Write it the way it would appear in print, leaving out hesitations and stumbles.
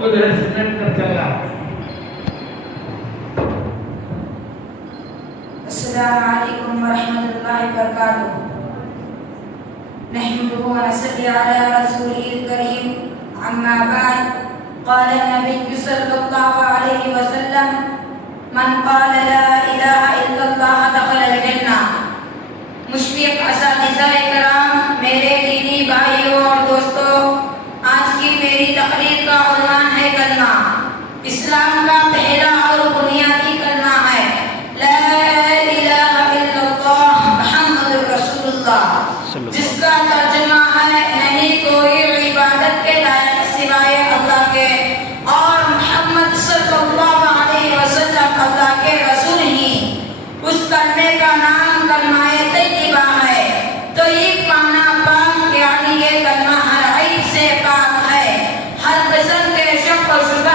وقت جو ہے سمٹ کر چل رہا ہے. السلام علیکم ورحمۃ اللہ وبرکاتہ. نحمده ونصلي على رسوله الكريم. اما بعد قال النبي صلی اللہ علیہ وسلم من قال لا الہ الا اللہ دخل الجنہ. مشفق اساتذہ کرام، میرے دینی بھائیوں اور دوستوں، آج کی میری تقریر کا عنوان ہے کلمہ. اسلام کا پہلا اور بنیادی کلمہ ہے لا الہ الا اللہ محمد رسول اللہ، جس کا ترجمہ ہے نہیں کوئی عبادت کے لائق سوائے اللہ کے، اور محمد صلی اللہ علیہ وسلم اللہ کے رسول ہی. اس کلمے کا نام کلمہ طیبہ ہے. طیب معنی پاک، یعنی یہ کلمہ ہر عیب سے پاک ہے، ہر قسم کے شک و شبہ